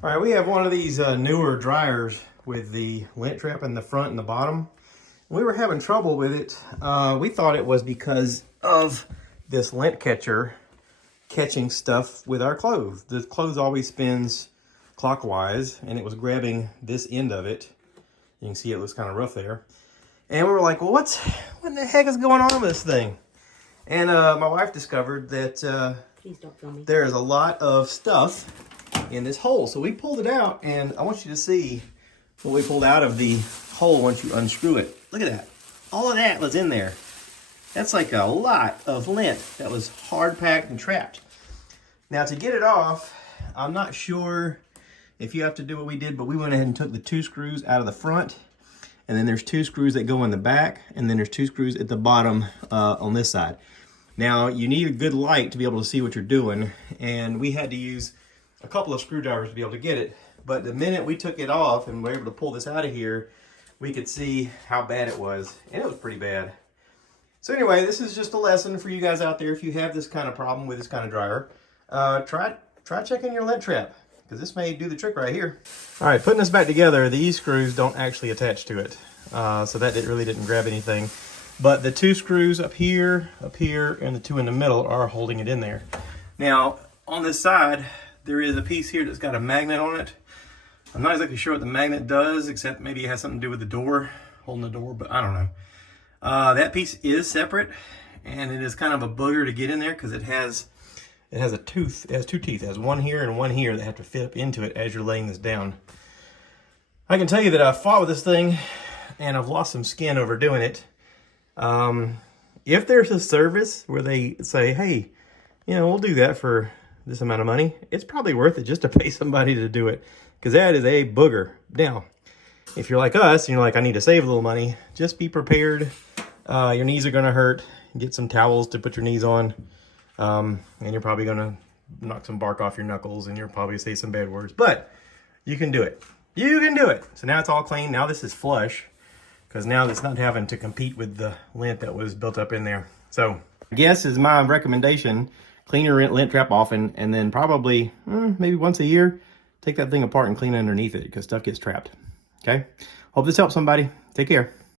All right, we have one of these newer dryers with the lint trap in the front and the bottom. We were having trouble with it. We thought it was because of this lint catcher catching stuff with our clothes. The clothes always spins clockwise, and it was grabbing this end of it. You can see it looks kind of rough there. And we were like, well, what the heck is going on with this thing? And my wife discovered that Please don't film me. there is a lot of stuff in this hole. So we pulled it out, and I want you to see what we pulled out of the hole once you unscrew it. Look at that. All of that was in there. That's like a lot of lint that was hard packed and trapped. Now to get it off, I'm not sure if you have to do what we did, but we went ahead and took the 2 screws out of the front, and then there's 2 screws that go in the back, and then there's 2 screws at the bottom on this side. Now you need a good light to be able to see what you're doing, and we had to use a couple of screwdrivers to be able to get it. But the minute we took it off and were able to pull this out of here, we could see how bad it was, and it was pretty bad. So anyway, this is just a lesson for you guys out there. If you have this kind of problem with this kind of dryer, try checking your lint trap, because this may do the trick right here. All right, putting this back together, these screws don't actually attach to it, so that really didn't grab anything. But the 2 screws up here, and the 2 in the middle are holding it in there. Now, on this side, there is a piece here that's got a magnet on it. I'm not exactly sure what the magnet does, except maybe it has something to do with the door, holding the door, but I don't know. That piece is separate, and it is kind of a booger to get in there because it has a tooth. It has 2 teeth. It has one here and one here that have to fit up into it as you're laying this down. I can tell you that I've fought with this thing, and I've lost some skin over doing it. If there's a service where they say, hey, you know, we'll do that for this amount of money, it's probably worth it just to pay somebody to do it, because that is a booger. Now, if you're like us and you're like, I need to save a little money, just be prepared. Your knees are going to hurt. Get some towels to put your knees on, and you're probably going to knock some bark off your knuckles, and you'll probably say some bad words, but you can do it. You can do it. So now it's all clean. Now this is flush, because now it's not having to compete with the lint that was built up in there. So I guess is my recommendation, clean your lint trap often, and then probably maybe once a year, take that thing apart and clean underneath it, because stuff gets trapped. Okay? Hope this helps somebody. Take care.